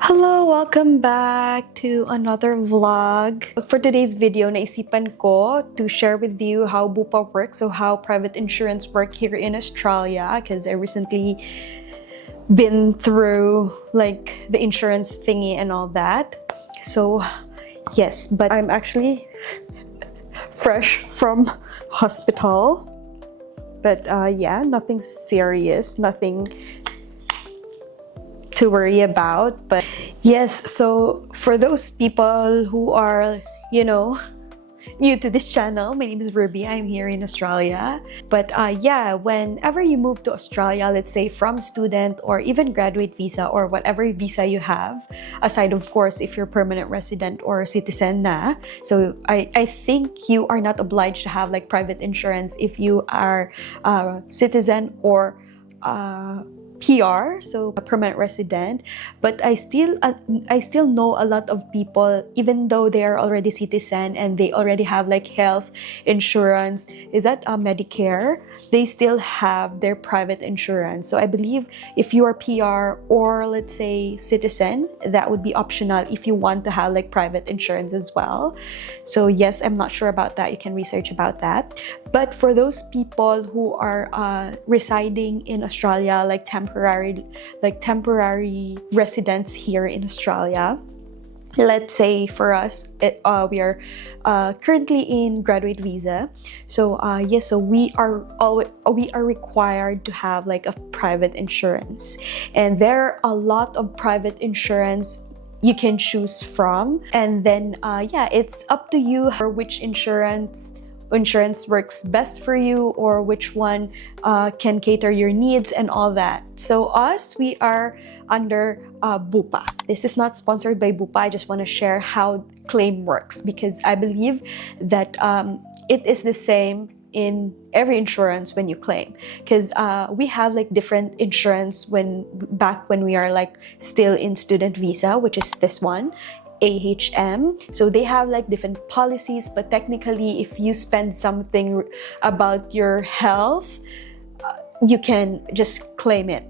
Hello, welcome back to another vlog. For today's video, naisipan ko to share with you how Bupa works, so how private insurance work here in Australia, because I recently been through like the insurance thingy and all that. So yes, but I'm actually fresh from hospital. But yeah, nothing serious, nothing to worry about. But yes, so for those people who are, new to this channel, my name is Ruby. I'm here in Australia. But yeah, whenever you move to Australia, let's say from student or even graduate visa or whatever visa you have, aside of course if you're permanent resident or citizen na, so I think you are not obliged to have like private insurance if you are a citizen or PR, so a permanent resident. But I still know a lot of people, even though they are already citizen and they already have like health insurance, is that Medicare, they still have their private insurance. So I believe if you are PR or let's say citizen, that would be optional if you want to have like private insurance as well. So yes, I'm not sure about that. You can research about that. But for those people who are residing in Australia, like temporary residents here in Australia, let's say for us, we are currently in graduate visa. So yes, so we are required to have like a private insurance, and there are a lot of private insurance you can choose from. And then yeah, it's up to you which insurance works best for you, or which one can cater your needs and all that. So we are under Bupa. This is not sponsored by Bupa. I just want to share how claim works, because I believe that it is the same in every insurance when you claim, because we have like different insurance back when we are like still in student visa, which is this one, AHM. So they have like different policies, but technically if you spend something about your health, you can just claim it.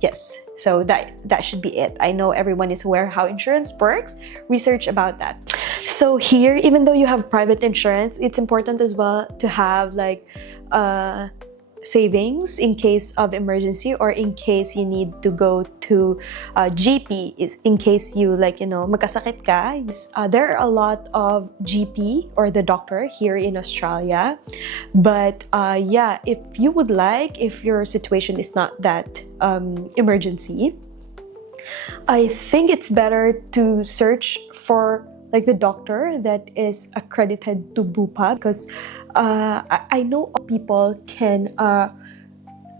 Yes, so that should be it. I know everyone is aware how insurance works. Research about that. So here, even though you have private insurance, it's important as well to have like savings in case of emergency, or in case you need to go to GP, is in case you magkasakit ka. There are a lot of GP or the doctor here in Australia. But yeah, if you would like, if your situation is not that emergency, I think it's better to search for like the doctor that is accredited to Bupa, because I know people can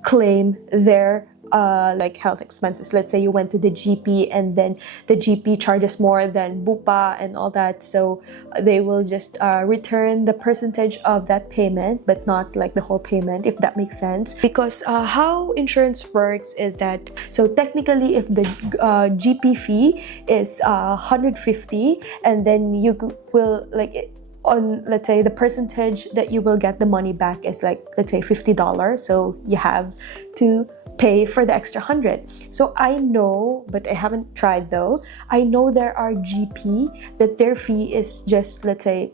claim their like health expenses. Let's say you went to the GP and then the GP charges more than Bupa and all that, so they will just return the percentage of that payment, but not like the whole payment, if that makes sense. Because how insurance works is that, so technically if the GP fee is 150, and then you will like on, let's say the percentage that you will get the money back is like, let's say $50, so you have to pay for the extra 100. So I know, but I haven't tried though, I know there are GP that their fee is just, let's say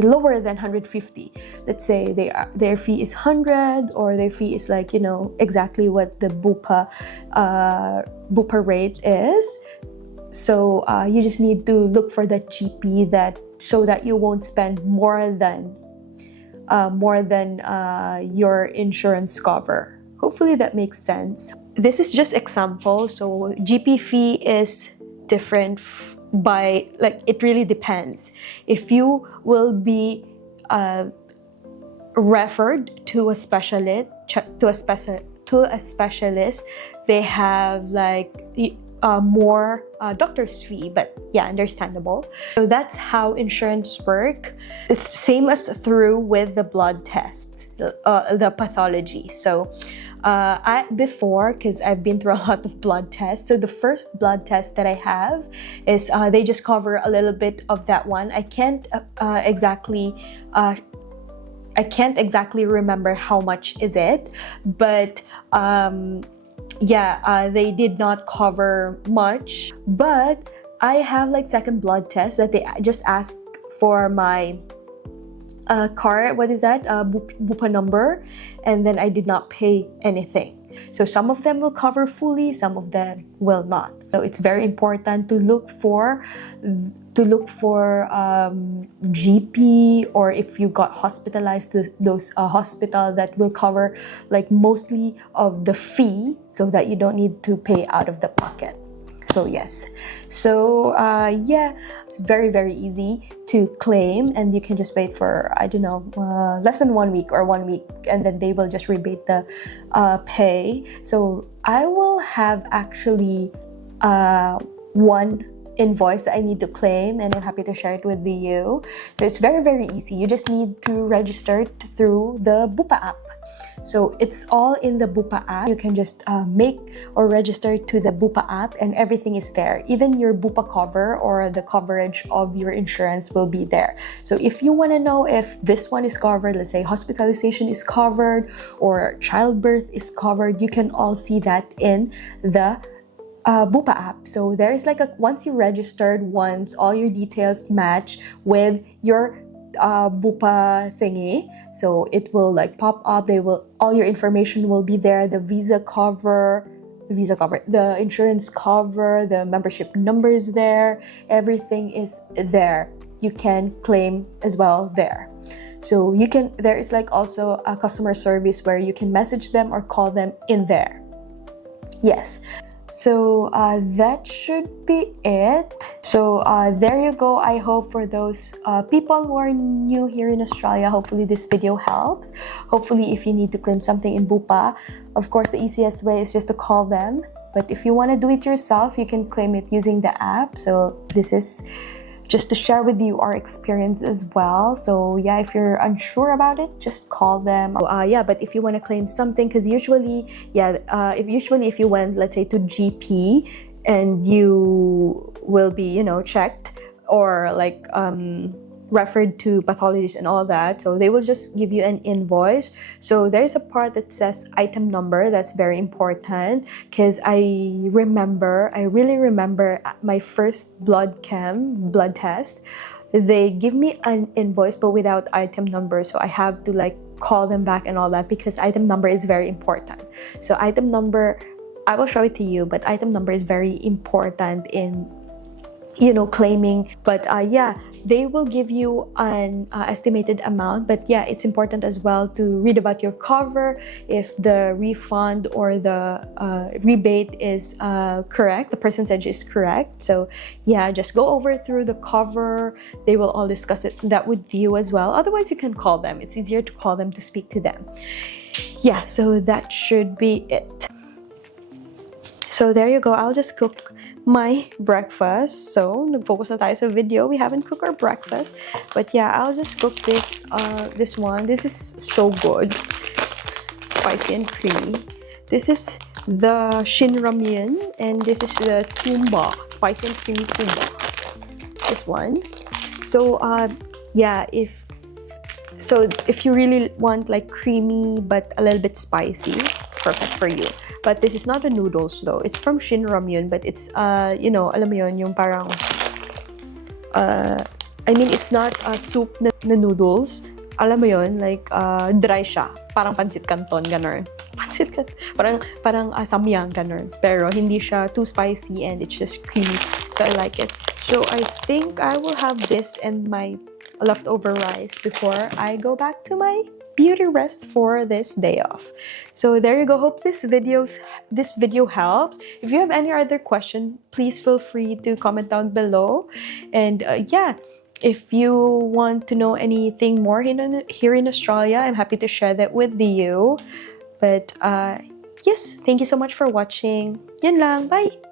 lower than 150. Let's say their fee is 100, or their fee is like, exactly what the Bupa rate is. So you just need to look for that GP so that you won't spend more than your insurance cover. Hopefully that makes sense. This is just example. So GP fee is different by, like, it really depends. If you will be referred to a specialist, they have like more doctor's fee, but yeah, understandable. So that's how insurance work. It's same as through with the blood test, the pathology. So before, because I've been through a lot of blood tests, so the first blood test that I have is they just cover a little bit of that one. I can't exactly remember how much is it, but they did not cover much, but I have like second blood test that they just asked for my card, what is that, Bupa number, and then I did not pay anything. So some of them will cover fully, some of them will not. So it's very important to look for GP, or if you got hospitalized, those hospital that will cover like mostly of the fee, so that you don't need to pay out of the pocket. So yes, so yeah, it's very, very easy to claim, and you can just wait for, I don't know, less than 1 week or 1 week, and then they will just rebate the pay. So I will have actually one invoice that I need to claim, and I'm happy to share it with you. So it's very, very easy. You just need to register through the Bupa app. So it's all in the Bupa app. You can just make or register to the Bupa app, and everything is there. Even your Bupa cover or the coverage of your insurance will be there. So if you want to know if this one is covered, let's say hospitalization is covered or childbirth is covered, you can all see that in the Bupa app. So there's like once you registered, once all your details match with your Bupa thingy, so it will like pop up. All your information will be there. The visa cover, the insurance cover, the membership number is there. Everything is there. You can claim as well there. So there is like also a customer service where you can message them or call them in there. Yes. So that should be it. So there you go. I hope for those people who are new here in Australia, hopefully this video helps. Hopefully if you need to claim something in Bupa, of course the easiest way is just to call them. But if you want to do it yourself, you can claim it using the app. So this is just to share with you our experience as well. So yeah, if you're unsure about it, just call them. Yeah, but if you want to claim something, because usually, if you went, let's say, to GP, and you will be, checked, or like referred to pathologists and all that, so they will just give you an invoice. So there's a part that says item number. That's very important, because I really remember my first blood test, they give me an invoice but without item number, so I have to like call them back and all that, because item number is very important. So item number, I will show it to you, but item number is very important in claiming. But yeah, they will give you an estimated amount, but yeah, it's important as well to read about your cover, if the refund or the rebate is correct, the percentage is correct. So yeah, just go over through the cover. They will all discuss that with you as well. Otherwise, you can call them. It's easier to call them, to speak to them. Yeah, so that should be it. So there you go. I'll just cook my breakfast. So nag-focus na tayo sa video. We haven't cooked our breakfast, but yeah, I'll just cook this one. This is so good, spicy and creamy. This is the Shin Ramyun, and this is the tumba, spicy and creamy tumba. This one. So yeah, if you really want like creamy but a little bit spicy, perfect for you. But this is not a noodles though. It's from Shin Ramyun, but it's alam mo yun, yung parang it's not a soup na noodles. Alam mo yun, like dry siya, parang pansit canton ganon. Pansit canton, parang samyang ganon. Pero hindi siya too spicy, and it's just creamy. So I like it. So I think I will have this and my leftover rice before I go back to my beauty rest for this day off. So there you go. Hope this video helps. If you have any other question, please feel free to comment down below. And yeah, if you want to know anything more here in Australia, I'm happy to share that with you. But yes, thank you so much for watching. Yan lang. Bye!